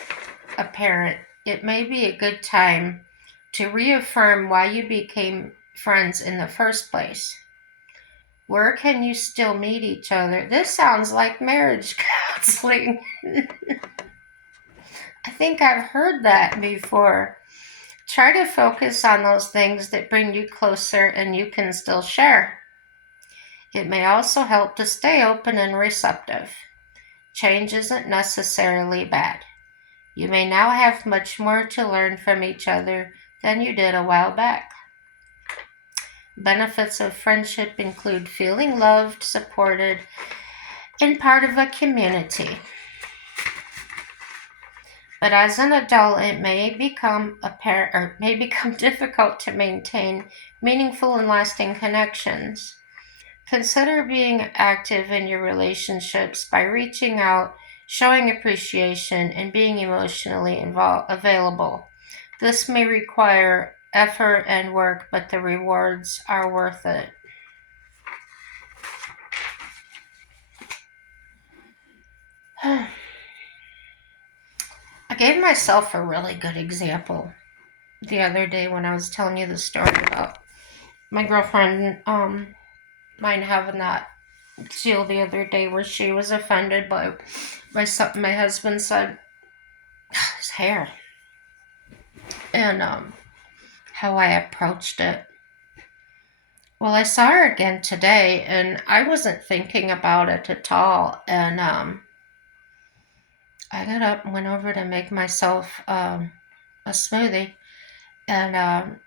apparent, it may be a good time to reaffirm why you became friends in the first place. Where can you still meet each other? This sounds like marriage counseling. I think I've heard that before. Try to focus on those things that bring you closer and you can still share. It may also help to stay open and receptive. Change isn't necessarily bad. You may now have much more to learn from each other than you did a while back. Benefits of friendship include feeling loved, supported, and part of a community. But as an adult, it may become apparent or may become difficult to maintain meaningful and lasting connections. Consider being active in your relationships by reaching out, showing appreciation, and being emotionally available. This may require effort and work, but the rewards are worth it. I gave myself a really good example the other day when I was telling you the story about my girlfriend, mine having that deal the other day where she was offended by something my husband said, his hair, and how I approached it. Well, I saw her again today, and I wasn't thinking about it at all. And I got up and went over to make myself a smoothie, and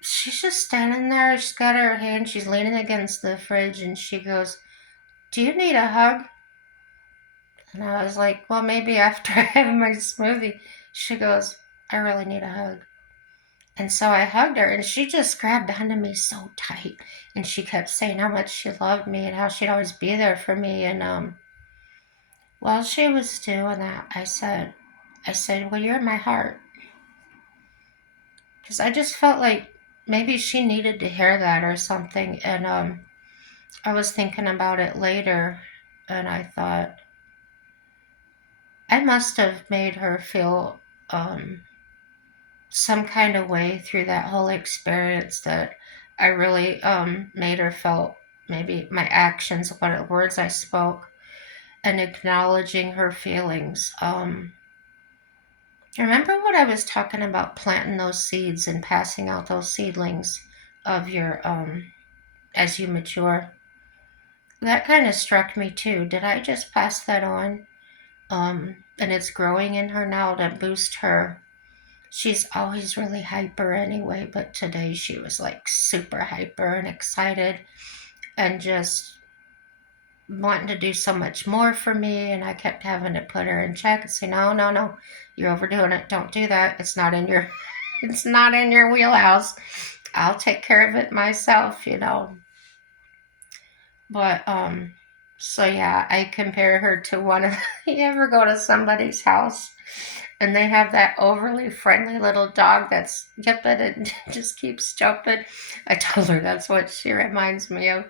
she's just standing there. She's got her hand. She's leaning against the fridge, and she goes, "Do you need a hug?" And I was like, "Well, maybe after I have my smoothie." She goes, "I really need a hug." And so I hugged her, and she just grabbed onto me so tight. And she kept saying how much she loved me and how she'd always be there for me. And while she was doing that, I said, "Well, you're in my heart." Because I just felt like maybe she needed to hear that or something. And I was thinking about it later, and I thought, I must have made her feel some kind of way through that whole experience that I really made her felt maybe my actions, what words I spoke, and acknowledging her feelings. Remember what I was talking about planting those seeds and passing out those seedlings of your as you mature. That kind of struck me too. Did I just pass that on? And it's growing in her now to boost her. She's always really hyper anyway, but today she was like super hyper and excited and just wanting to do so much more for me. And I kept having to put her in check and say, "No, no, no, you're overdoing it. Don't do that. It's not in your it's not in your wheelhouse. I'll take care of it myself." But so yeah, I compare her to one of you ever go to somebody's house and they have that overly friendly little dog that's yipping and just keeps jumping. I told her that's what she reminds me of.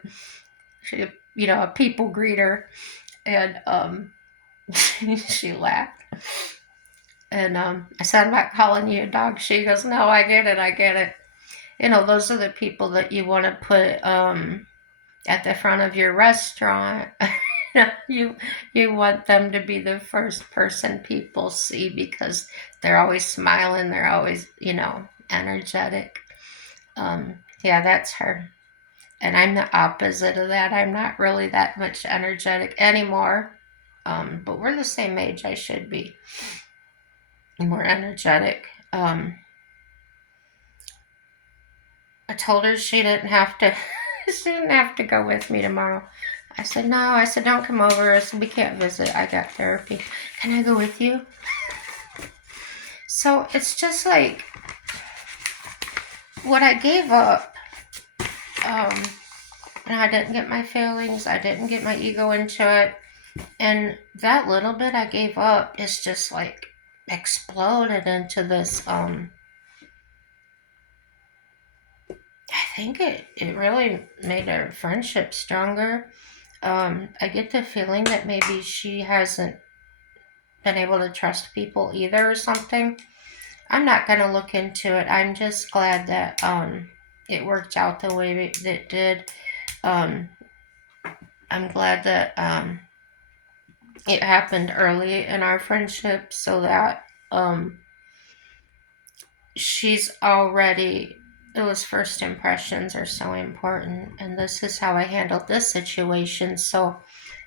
She, a people greeter, and she laughed. And I said, "I'm not calling you a dog." She goes, "No, I get it, I get it." Those are the people that you want to put at the front of your restaurant. You want them to be the first person people see because they're always smiling, they're always energetic. Yeah, that's her. And I'm the opposite of that. I'm not really that much energetic anymore. But we're the same age. I should be more energetic. I told her she didn't have to she didn't have to go with me tomorrow. I said, "No." I said, "Don't come over." I said, "We can't visit. I got therapy." "Can I go with you?" So it's just like what I gave up. And I didn't get my feelings. I didn't get my ego into it. And that little bit I gave up is just like exploded into this. I think it really made our friendship stronger. I get the feeling that maybe she hasn't been able to trust people either or something. I'm not going to look into it. I'm just glad that it worked out the way it did. Um, I'm glad that it happened early in our friendship so that she's already those first impressions are so important, and this is how I handled this situation. So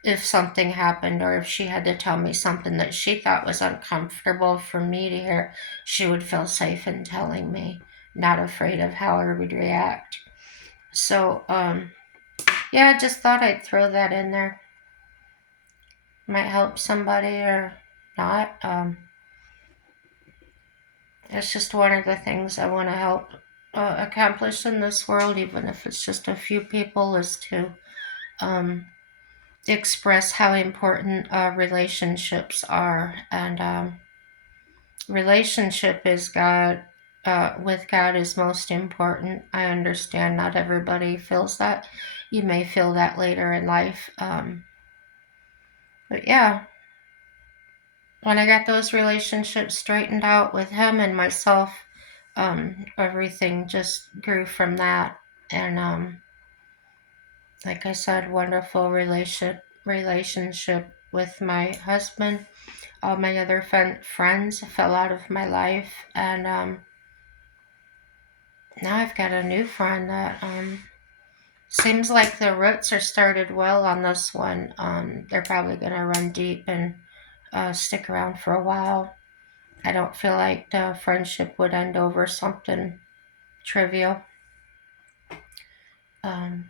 if something happened or if she had to tell me something that she thought was uncomfortable for me to hear, she would feel safe in telling me, not afraid of how I would react. So yeah, I just thought I'd throw that in there. Might help somebody or not. It's just one of the things I want to help accomplish in this world, even if it's just a few people, is to um, express how important relationships are. And relationship is God. With God is most important. I understand not everybody feels that. You may feel that later in life. But yeah, when I got those relationships straightened out with him and myself, everything just grew from that. And like I said, wonderful relationship with my husband. All my other friends fell out of my life, and now I've got a new friend that seems like the roots are started well on this one. They're probably gonna run deep and stick around for a while. I don't feel like the friendship would end over something trivial.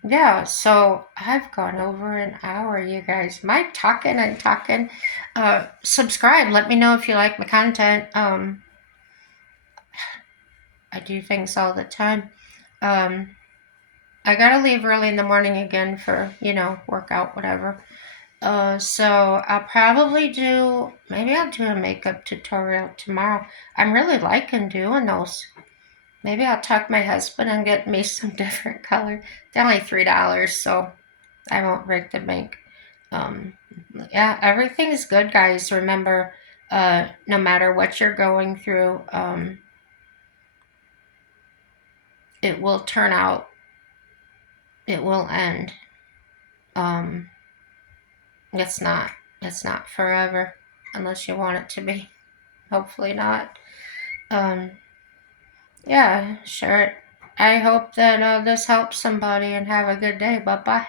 Yeah, so I've gone over an hour, you guys. My talking and talking. Subscribe. Let me know if you like my content. I do things all the time. Um, I gotta leave early in the morning again for, workout, whatever. So I'll probably maybe I'll do a makeup tutorial tomorrow. I'm really liking doing those. Maybe I'll talk my husband and get me some different color. They're only $3, so I won't break the bank. Um, yeah, everything's good, guys. Remember, no matter what you're going through, it will turn out. It will end. Um, it's not. It's not forever, unless you want it to be. Hopefully not. Um, yeah, sure. I hope that this helps somebody and have a good day. Bye bye.